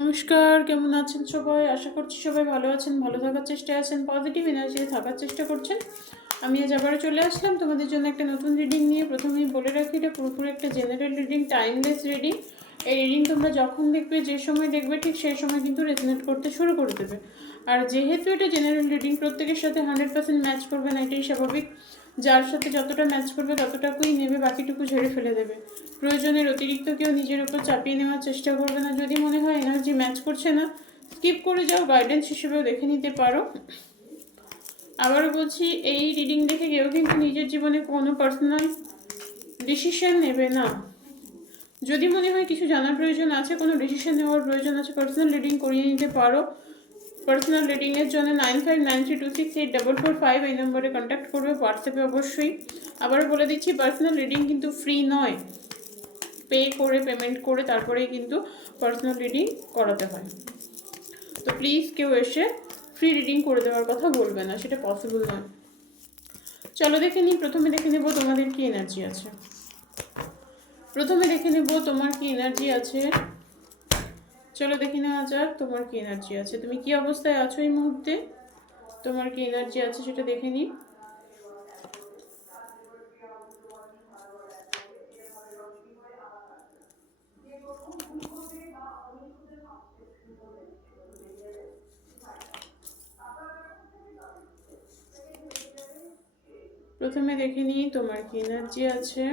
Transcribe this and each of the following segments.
নমস্কার, কেমন আছেন সবাই? আশা করছি সবাই ভালো আছেন, ভালো থাকার চেষ্টায় আছেন পজিটিভ এনার্জি থাকার চেষ্টা করছেন। আমি আজ আবারও চলে আসলাম তোমাদের জন্য একটা নতুন রিডিং নিয়ে। প্রথমেই বলে রাখি, এটা পুরোপুরি একটা জেনারেল রিডিং টাইমলেস রিডিং এই রিডিং তোমরা যখন দেখবে, যে সময় দেখবে, ঠিক সেই সময় কিন্তু রেজনেট করতে শুরু করে দেবে। আর যেহেতু এটা জেনারেল রিডিং প্রত্যেকের সাথে হান্ড্রেড পার্সেন্ট ম্যাচ করবে না, এটাই স্বাভাবিক। যার সাথে যতটা ম্যাচ করবে ততটাকুই নেবে, বাকিটুকু ঝেড়ে ফেলে দেবে। প্রয়োজনের অতিরিক্ত কেউ নিজের উপর চাপিয়ে নেওয়ার চেষ্টা করবে না। যদি মনে হয় এনার্জি ম্যাচ করছে না স্কিপ করে যাও গাইডেন্স হিসেবেও দেখে নিতে পারো। আবারও বলছি, এই রিডিং দেখে কেউ কিন্তু নিজের জীবনে কোনো পার্সোনাল ডিসিশন নেবে না। যদি মনে হয় কিছু জানার প্রয়োজন আছে, কোনো ডিসিশন নেওয়ার প্রয়োজন আছে পার্সোনাল রিডিং করিয়ে নিতে পারো। পার্সোনাল রিডিংয়ের জন্য nine five nine three two six eight double four five এই নম্বরে কন্ট্যাক্ট করবে হোয়াটসঅ্যাপে অবশ্যই। আবার বলে দিচ্ছি পার্সোনাল রিডিং কিন্তু ফ্রি নয়। পে করে পেমেন্ট করে তারপরেই কিন্তু পার্সোনাল রিডিং করাতে হয়। তো প্লিজ কেউ এসে ফ্রি রিডিং করে দেওয়ার কথা বলবে না, সেটা পসিবল নয়। চলো দেখে নিই, প্রথমে দেখে নেব তোমাদের কি এনার্জি আছে। প্রথমে দেখে নেব তোমার কি এনার্জি আছে। চলো দেখে নেওয়া যাক তোমার কি এনার্জি আছে। তুমি কি অবস্থায় আছো এই মুহূর্তে? তোমার কি এনার্জি আছে সেটা দেখে নিই। প্রথমে দেখে নিই তোমার কি এনার্জি আছে।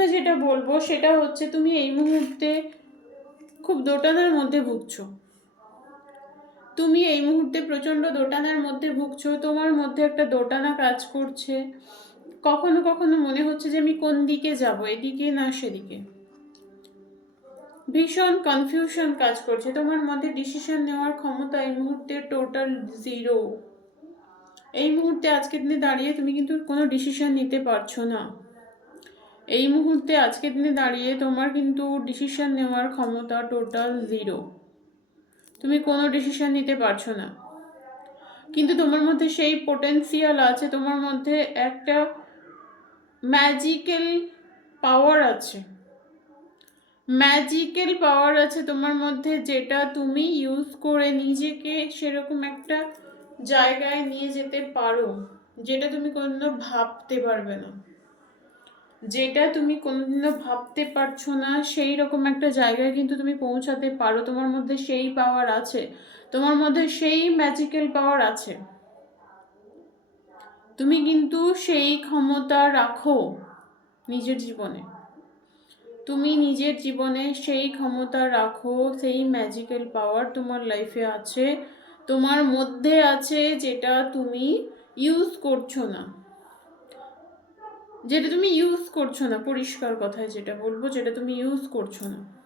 প্রথমে যেটা বলব সেটা হচ্ছে তুমি এই মুহূর্তে খুব দোটানার মধ্যে ভুগছো। তুমি এই মুহূর্তে প্রচণ্ড দোটানার মধ্যে ভুগছো, তোমার মধ্যে একটা দোটানা কাজ করছে। কখনো কখনো মনে হচ্ছে যে আমি কোন দিকে যাব, এদিকে না সেদিকে। ভীষণ কনফিউশন কাজ করছে, তোমার মধ্যে ডিসিশন নেওয়ার ক্ষমতা এই মুহূর্তে টোটাল জিরো এই মুহূর্তে আজকের দিনে দাঁড়িয়ে তুমি কিন্তু কোনো ডিসিশন নিতে পারছ না। এই মুহূর্তে আজকের দিনে দাঁড়িয়ে তোমার কিন্তু ডিসিশন নেওয়ার ক্ষমতা টোটাল জিরো তুমি কোনো ডিসিশন নিতে পারছ না। কিন্তু তোমার মধ্যে সেই পোটেন্সিয়াল আছে, তোমার মধ্যে একটা ম্যাজিক্যাল পাওয়ার আছে। ম্যাজিক্যাল পাওয়ার আছে তোমার মধ্যে যেটা তুমি ইউজ করে নিজেকে সেরকম একটা জায়গায় নিয়ে যেতে পারো, যেটা তুমি কোনো ভাবতে পারবে না। যেটা তুমি কোনোদিনও ভাবতে পারছ না, সেই রকম একটা জায়গায় কিন্তু তুমি পৌঁছাতে পারো। তোমার মধ্যে সেই পাওয়ার আছে। তোমার মধ্যে সেই ম্যাজিক্যাল পাওয়ার আছে। তুমি কিন্তু সেই ক্ষমতা রাখো নিজের জীবনে। তুমি নিজের জীবনে সেই ক্ষমতা রাখো, সেই ম্যাজিক্যাল পাওয়ার তোমার লাইফে আছে। তোমার মধ্যে আছে যেটা তুমি ইউজ করছ না। যেটা তুমি ইউজ করছ না, পরিষ্কার কথায় যেটা বলব, যেটা তুমি ইউজ করছ না।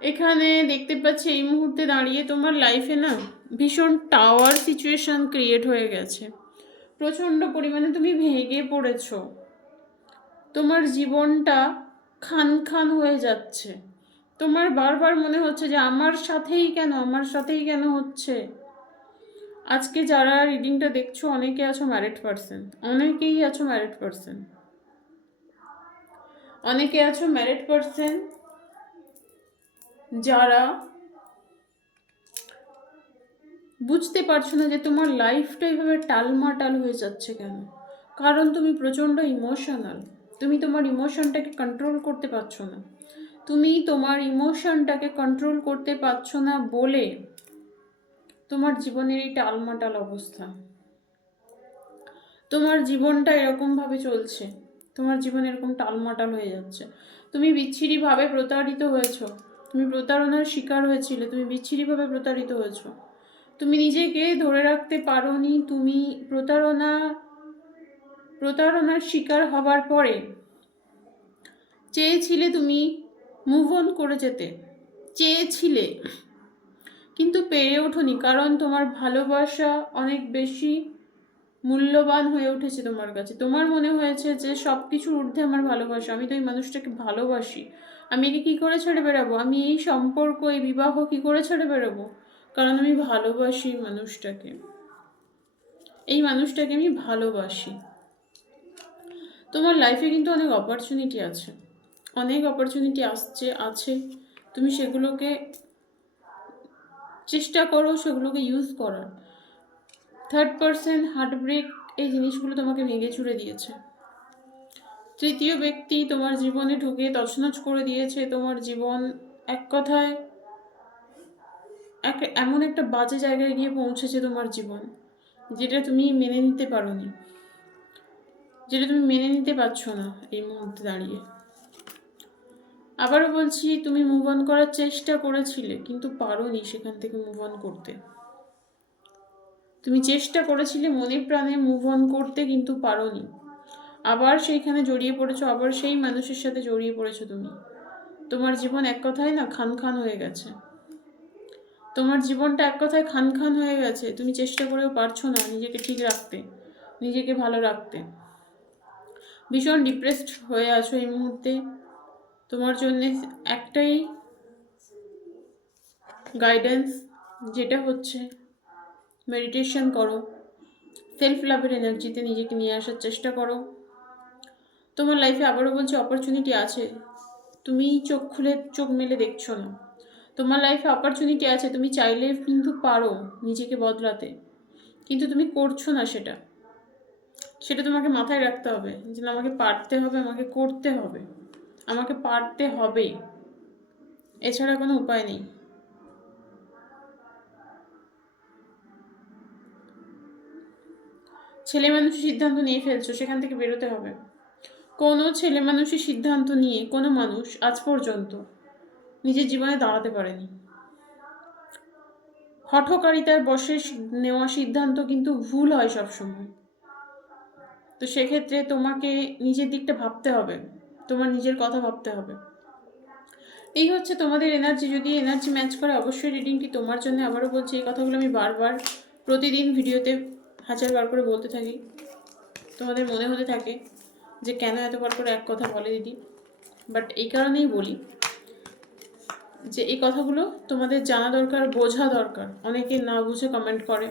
এখানে দেখতে পাচ্ছি এই মুহূর্তে দাঁড়িয়ে তোমার লাইফে না ভীষণ টাওয়ার সিচুয়েশন ক্রিয়েট হয়ে গেছে। প্রচণ্ড পরিমাণে তুমি ভেঙে পড়েছো। তোমার জীবনটা খান খান হয়ে যাচ্ছে। তোমার বারবার মনে হচ্ছে যে আমার সাথেই কেন, আমার সাথেই কেন হচ্ছে? আজকে যারা রিডিংটা দেখছ অনেকে আছো ম্যারিড পারসন অনেকেই আছো ম্যারিড পারসন অনেকে আছো ম্যারিড পারসন যারা বুঝতে পারছ না যে তোমার লাইফটা এইভাবে টালমাটাল হয়ে যাচ্ছে কেন? কারণ তুমি প্রচণ্ড ইমোশনাল তুমি তোমার ইমোশনটাকে কন্ট্রোল করতে পারছ না। তুমি তোমার ইমোশনটাকে কন্ট্রোল করতে পারছ না বলে তোমার জীবনের এই টালমাটাল অবস্থা। তোমার জীবনটা এরকমভাবে চলছে। তোমার জীবন এরকম টালমাটাল হয়ে যাচ্ছে। তুমি বিচ্ছিরিভাবে প্রতারিত হয়েছো। তুমি প্রতারণার শিকার হয়েছিলে। তুমি বিচ্ছিরিভাবে প্রতারিত হয়েছো। তুমি নিজেকে ধরে রাখতে পারোনি। তুমি প্রতারণা, প্রতারণার শিকার হবার পরে চেয়েছিলে তুমি মুভ অন করে যেতে। চেয়েছিলে কিন্তু পেরে ওঠোনি, কারণ তোমার ভালোবাসা অনেক বেশি মূল্যবান হয়ে উঠেছে তোমার কাছে। তোমার মনে হয়েছে যে সব কিছুর ঊর্ধ্বে আমার ভালোবাসা, আমি তো এই মানুষটাকে ভালোবাসি। আমি একে কী করে ছেড়ে বেরোবো আমি এই সম্পর্ক, এই বিবাহ কী করে ছেড়ে বেরোবো কারণ আমি ভালোবাসি মানুষটাকে। এই মানুষটাকে আমি ভালোবাসি। তোমার লাইফে কিন্তু অনেক অপরচুনিটি আছে। অনেক অপরচুনিটি আসছে, আছে। তুমি সেগুলোকে চেষ্টা করো সেগুলোকে ইউজ করার। থার্ড পার্সন হার্ট ব্রেক এই জিনিসগুলো তোমাকে ভেঙে ছুড়ে দিয়েছে। তৃতীয় ব্যক্তি তোমার জীবনে ঢুকে তছনছ করে দিয়েছে। তোমার জীবন এক কথায় এক এমন একটা বাজে জায়গায় গিয়ে পৌঁছেছে তোমার জীবন, যেটা তুমি মেনে নিতে পারোনি। যেটা তুমি মেনে নিতে পারছ না এই মুহূর্তে দাঁড়িয়ে। আবারও বলছি, তুমি মুভ অন করার চেষ্টা করেছিলে, কিন্তু পারোনি সেখান থেকে মুভ অন করতে। তুমি চেষ্টা করেছিলে মনে প্রাণে মুভ অন করতে, কিন্তু পারোনি। আবার সেইখানে জড়িয়ে পড়েছো, আবার সেই মানুষের সাথে জড়িয়ে পড়েছো তুমি। তোমার জীবন এক কথায় না খান খান হয়ে গেছে। তোমার জীবনটা এক কথায় খান খান হয়ে গেছে, তুমি চেষ্টা করেও পারছ না নিজেকে ঠিক রাখতে, নিজেকে ভালো রাখতে। ভীষণ ডিপ্রেসড হয়ে আছো এই মুহূর্তে। তোমার জন্য একটাই গাইডেন্স যেটা হচ্ছে মেডিটেশন করো। সেলফ লাভের এনার্জিতে নিজেকে নিয়ে আসার চেষ্টা করো। তোমার লাইফে আবারও বলছি অপরচুনিটি আছে। তুমি চোখ খুলে চোখ মেলে দেখছ না। তোমার লাইফে অপরচুনিটি আছে, তুমি চাইলে কিন্তু পারো নিজেকে বদলাতে। কিন্তু তুমি করছ না সেটা। সেটা তোমাকে মাথায় রাখতে হবে যে, আমাকে পারতে হবে, আমাকে করতে হবে। আমাকে পারতে হবে। এছাড়া কোনো উপায় নেই। ছেলে মানুষের সিদ্ধান্ত নিয়ে ফেলছো, সেখান থেকে বেরোতে হবে। কোনো ছেলে মানুষের সিদ্ধান্ত নিয়ে কোনো মানুষ আজ পর্যন্ত নিজের জীবনে দাঁড়াতে পারেনি। হঠকারিতার বসে নেওয়া সিদ্ধান্ত কিন্তু ভুল হয় সবসময়। তো সেক্ষেত্রে তোমাকে নিজের দিকটা ভাবতে হবে। তোমার নিজের কথা ভাবতে হবে। এই হচ্ছে তোমাদের এনার্জি যদি এনার্জি ম্যাচ করে, অবশ্যই রিডিংটি তোমার জন্য। আবারও বলছি, এই কথাগুলো আমি বারবার প্রতিদিন ভিডিওতে হাজারবার করে বলতে থাকি। তোমাদের মনে হতে থাকে যে কেন এতবার করে এক কথা বলে দিদি? বাট এই কারণেই বলি যে এই কথাগুলো তোমাদের জানা দরকার, বোঝা দরকার। অনেকে না বুঝে কমেন্ট করে।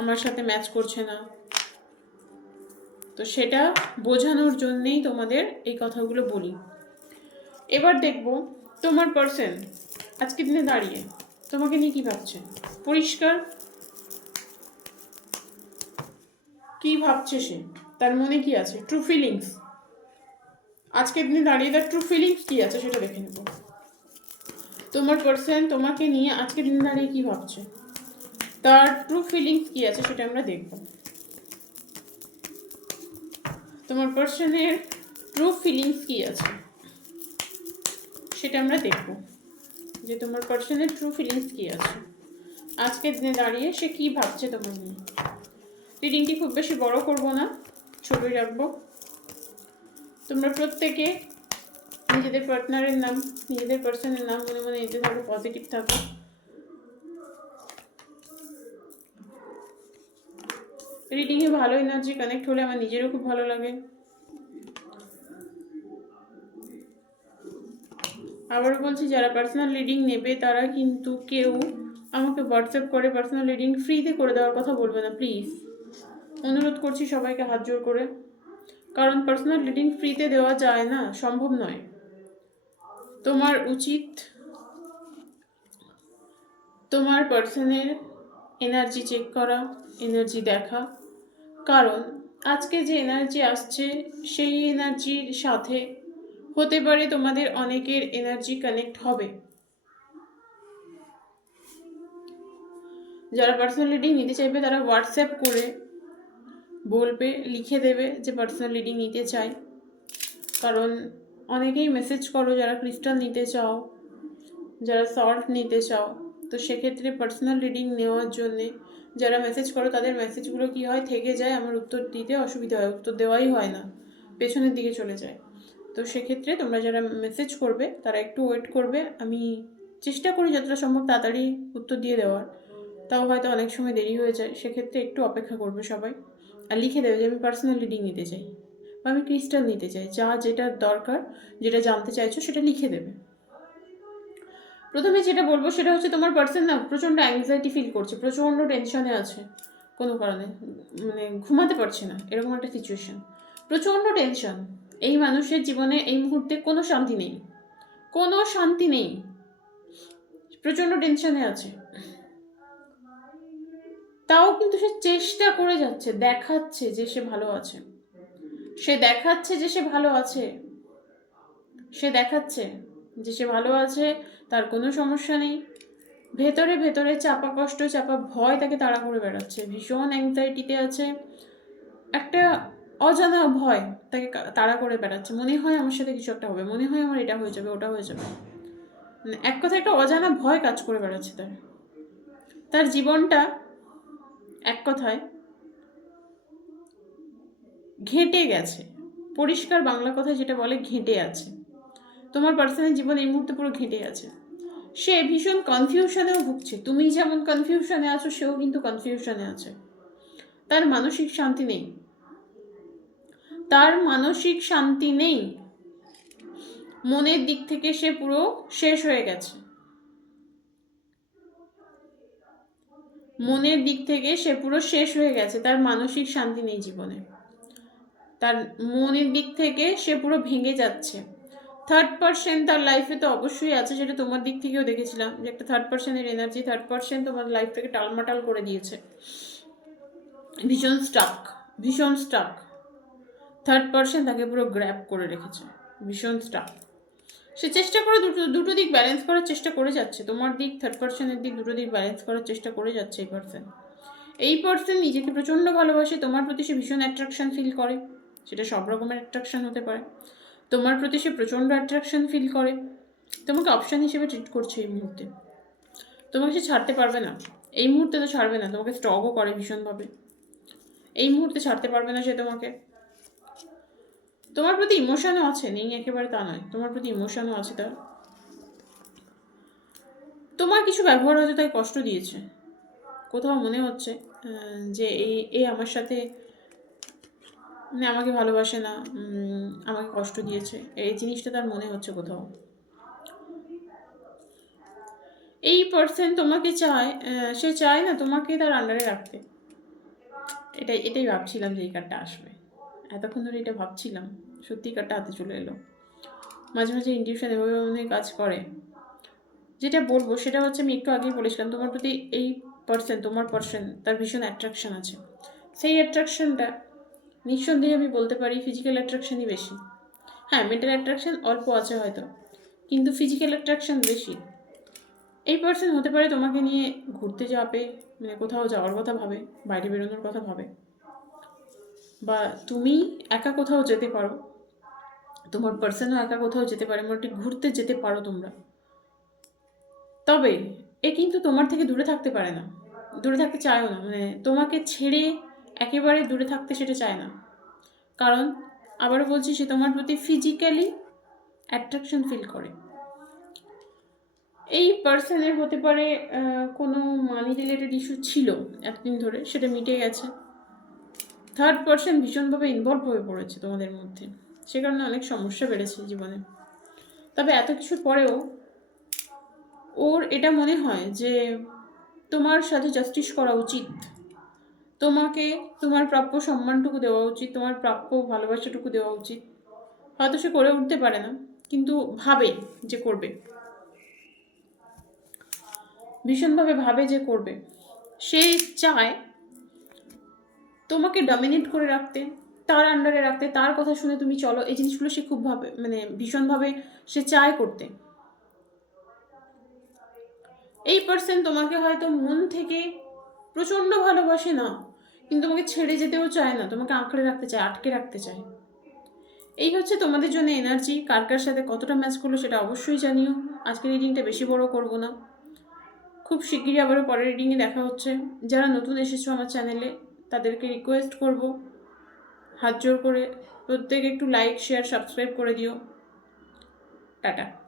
আমার সাথে ম্যাচ করছে না। তো সেটা বোঝানোর জন্যেই তোমাদের এই কথাগুলো বলি। এবার দেখব তোমার পার্সন আজকে দিনে দাঁড়িয়ে তোমাকে নিয়ে কী ভাবছে? পরিষ্কার? কি ভাবছে সে? তার মনে কি আছে? ট্রু ফিলিংস আজকের দিনে দাঁড়িয়ে তার ট্রু ফিলিংস কি আছে সেটা দেখে নেব। তোমার পার্সন তোমাকে নিয়ে আজকের দিনে দাঁড়িয়ে কি ভাবছে? তার ট্রু ফিলিংস কি আছে সেটা আমরা দেখব। তোমার পার্সনের ট্রু ফিলিংস কি আছে? সেটা আমরা দেখব যে তোমার পার্সনের ট্রু ফিলিংস কি আছে। আজকের দিনে দাঁড়িয়ে সে কি ভাবছে তোমার নিয়ে? রিডিংটি খুব বেশি বড় করব না, ছবি রাখব। তোমরা প্রত্যেকে নিজেদের পার্টনারের নাম, নিজেদের পার্সনের নাম মনে মনে নিতে থাকো পজিটিভ থাকো। রিডিংয়ে ভালো এনার্জি কানেক্ট হলে আমার নিজেরও খুব ভালো লাগে। আবারও বলছি, যারা পার্সোনাল রিডিং নেবে, তারা কিন্তু কেউ আমাকে হোয়াটসঅ্যাপ করে পার্সোনাল রিডিং ফ্রিতে করে দেওয়ার কথা বলবে না প্লিজ অনুরোধ করছি সবাইকে হাত জোর করে। কারণ পার্সোনাল রিডিং ফ্রিতে দেওয়া যায় না, সম্ভব নয়। তোমার উচিত তোমার পার্সনের এনার্জি চেক করা এনার্জি দেখা। কারণ আজকে যে এনার্জি আসছে, সেই এনার্জির সাথে হতে পারে তোমাদের অনেকের এনার্জি কানেক্ট হবে। যারা পার্সোনাল রিডিং নিতে চাইবে, তারা হোয়াটসঅ্যাপ করে বলবে, লিখে দেবে যে পার্সোনাল রিডিং নিতে চাই। কারণ অনেকেই মেসেজ করো, যারা ক্রিস্টাল নিতে চাও, যারা সল্ট নিতে চাও। তো সেক্ষেত্রে পার্সোনাল রিডিং নেওয়ার জন্যে যারা মেসেজ করো, তাদের মেসেজগুলো কি হয়? থেকে যায়, আমার উত্তর দিতে অসুবিধা হয়, উত্তর দেওয়াই হয় না। পেছনের দিকে চলে যায়। তো সেক্ষেত্রে তোমরা যারা মেসেজ করবে, তারা একটু ওয়েট করবে। আমি চেষ্টা করি যতটা সম্ভব তাড়াতাড়ি উত্তর দিয়ে দেওয়ার। তাও হয়তো অনেক সময় দেরি হয়ে যায়। সেক্ষেত্রে একটু অপেক্ষা করবে সবাই। আর লিখে দেবে যে, আমি পার্সোনাল রিডিং নিতে চাই বা আমি ক্রিস্টাল নিতে চাই। যা যেটা দরকার, যেটা জানতে চাইছো, সেটা লিখে দেবে। প্রথমে যেটা বলব সেটা হচ্ছে তোমার পার্সন না প্রচণ্ড অ্যাংজাইটি ফিল করছে, প্রচণ্ড টেনশনে আছে, কোনো কারণে মানে ঘুমাতে পারছে না, এরকম একটা সিচুয়েশন প্রচণ্ড টেনশন এই মানুষের জীবনে এই মুহূর্তে কোনো শান্তি নেই, কোনো শান্তি নেই। প্রচণ্ড টেনশনে আছে। তাও কিন্তু সে চেষ্টা করে যাচ্ছে, দেখাচ্ছে যে সে ভালো আছে। সে দেখাচ্ছে যে সে ভালো আছে। সে দেখাচ্ছে। যে সে ভালো আছে, তার কোনো সমস্যা নেই। ভেতরে ভেতরে চাপা কষ্ট, চাপা ভয় তাকে তাড়া করে বেড়াচ্ছে। ভীষণ অ্যাংজাইটিতে আছে। একটা অজানা ভয় তাকে তাড়া করে বেড়াচ্ছে। মনে হয় আমার সাথে কিছু একটা হবে, মনে হয় আমার এটা হয়ে যাবে, ওটা হয়ে যাবে। মানে এক কথা একটা অজানা ভয় কাজ করে বেড়াচ্ছে তার। তার জীবনটা এক কথায় ঘেঁটে গেছে। পরিষ্কার বাংলা কথায় যেটা বলে, ঘেঁটে আছে। তোমার পার্সোনাল জীবন এই মুহূর্তে পুরো ঘেঁটে আছে। সে ভীষণ কনফিউশনেও ভুগছে। তুমি যেমন কনফিউশনে আছো, সেও কিন্তু কনফিউশনে আছে। তার মানসিক শান্তি নেই। তার মানসিক শান্তি নেই। মনের দিক থেকে সে পুরো শেষ হয়ে গেছে। মনের দিক থেকে সে পুরো শেষ হয়ে গেছে। তার মানসিক শান্তি নেই জীবনে। তার মনের দিক থেকে সে পুরো ভেঙে যাচ্ছে। থার্ড পার্সেন্ট তার লাইফে তো অবশ্যই আছে, যেটা তোমার দিক থেকেও দেখেছিলাম, যে একটা থার্ড পার্সেন্টের এনার্জি থার্ড পার্সেন্ট তোমার লাইফটাকে টালমাটাল করে দিয়েছে। ভীষণ স্টাক ভীষণ স্টাক থার্ড পার্সেন্ট তাকে পুরো গ্র্যাপ করে রেখেছে, ভীষণ স্টাক সে চেষ্টা করে দুটো দুটো দিক ব্যালেন্স করার চেষ্টা করে যাচ্ছে, তোমার দিক থার্ড পার্সনের দিক দুটো দিক ব্যালেন্স করার চেষ্টা করে যাচ্ছে এই পার্সন এই পার্সন নিজেকে প্রচণ্ড ভালোবাসে, তোমার প্রতি সে ভীষণ অ্যাট্রাকশন ফিল করে, সেটা সব রকমের অ্যাট্রাকশন হতে পারে। তোমার প্রতি সে প্রচণ্ড অ্যাট্রাকশন ফিল করে। তোমাকে অপশান হিসেবে ট্রিট করছে এই মুহূর্তে। তোমাকে সে ছাড়তে পারবে না। এই মুহূর্তে তো ছাড়বে না, তোমাকে স্টকও করে ভীষণভাবে। এই মুহূর্তে ছাড়তে পারবে না সে তোমাকে। তোমার প্রতি ইমোশনও আছে, নেই একেবারে তা নয়। তোমার প্রতি ইমোশনও আছে তার। তোমার কিছু ব্যবহার হয়তো তাই কষ্ট দিয়েছে। কোথাও মনে হচ্ছে যে এই এ আমার সাথে আমাকে ভালোবাসে না আমাকে কষ্ট দিয়েছে। এই জিনিসটা তার মনে হচ্ছে কোথাও। এই পার্সন তোমাকে চায় সে চায় না তোমাকে তার আন্ডারে রাখতে। এটাই এটাই ভাবছিলাম যে এই কার্ডটা আসবে। এতক্ষণ ধরে এটা ভাবছিলাম, সত্যি কার্ডটা হাতে চলে এলো। মাঝে মাঝে ইনটিউশন এভাবে মনে কাজ করে। যেটা বলব সেটা হচ্ছে আমি একটু আগেই বলেছিলাম, তোমার প্রতি এই পার্সন তোমার পার্সন তার ভীষণ অ্যাট্রাকশন আছে। সেই অ্যাট্রাকশনটা নিঃসন্দেহে আমি বলতে পারি ফিজিক্যাল অ্যাট্রাকশনই বেশি। হ্যাঁ মেন্টাল অ্যাট্রাকশন অল্প আছে হয়তো, কিন্তু ফিজিক্যাল অ্যাট্রাকশন বেশি। এই পার্সন হতে পারে তোমাকে নিয়ে ঘুরতে যাবে মানে কোথাও যাওয়ার কথা ভাবে, বাইরে বেরোনোর কথা ভাবে। বা তুমি একা কোথাও যেতে পারো, তোমার পার্সনও একা কোথাও যেতে পারে, মোটামুটি ঘুরতে যেতে পারো তোমরা। তবে এ কিন্তু তোমার থেকে দূরে থাকতে পারে না, দূরে থাকতে চায়ও না মানে তোমাকে ছেড়ে একেবারে দূরে থাকতে সেটা চায় না। কারণ, আবারও বলছি, সে তোমার প্রতি ফিজিক্যালি অ্যাট্রাকশন ফিল করে। এই পার্সনের হতে পারে কোনো মানি রিলেটেড ইস্যু ছিল এতদিন ধরে, সেটা মিটে গেছে। থার্ড পার্সন ভীষণভাবে ইনভলভ হয়ে পড়েছে তোমাদের মধ্যে। সে কারণে অনেক সমস্যা বেড়েছে জীবনে। তবে এত কিছুর পরেও ওর এটা মনে হয় যে তোমার সাথে জাস্টিস করা উচিত। তোমাকে তোমার প্রাপ্য সম্মানটুকু দেওয়া উচিত, তোমার প্রাপ্য ভালোবাসাটুকু দেওয়া উচিত। হয়তো সে করে উঠতে পারে না, কিন্তু ভাবে যে করবে। ভীষণভাবে ভাবে যে করবে। সে চায় তোমাকে ডমিনেট করে রাখতে, তার আন্ডারে রাখতে, তার কথা শুনে তুমি চলো, এই জিনিসগুলো সে খুব ভাবে মানে ভীষণভাবে সে চায় করতে। এই পার্সন তোমাকে হয়তো মন থেকে প্রচণ্ড ভালোবাসে না। কিন্তু তোমাকে ছেড়ে যেতেও চায় না, তোমাকে আঁকড়ে রাখতে চায়, আটকে রাখতে চায়। এই হচ্ছে তোমাদের জন্য এনার্জি কার কার সাথে কতটা ম্যাচ করল সেটা অবশ্যই জানিও। আজকের রিডিংটা বেশি বড় করব না। খুব শিগগিরই আবারও পরের রিডিংয়ে দেখা হচ্ছে। যারা নতুন এসেছ আমার চ্যানেলে তাদেরকে রিকোয়েস্ট করব। হাত জোর করে প্রত্যেক একটু লাইক শেয়ার সাবস্ক্রাইব করে দিও। টাটা।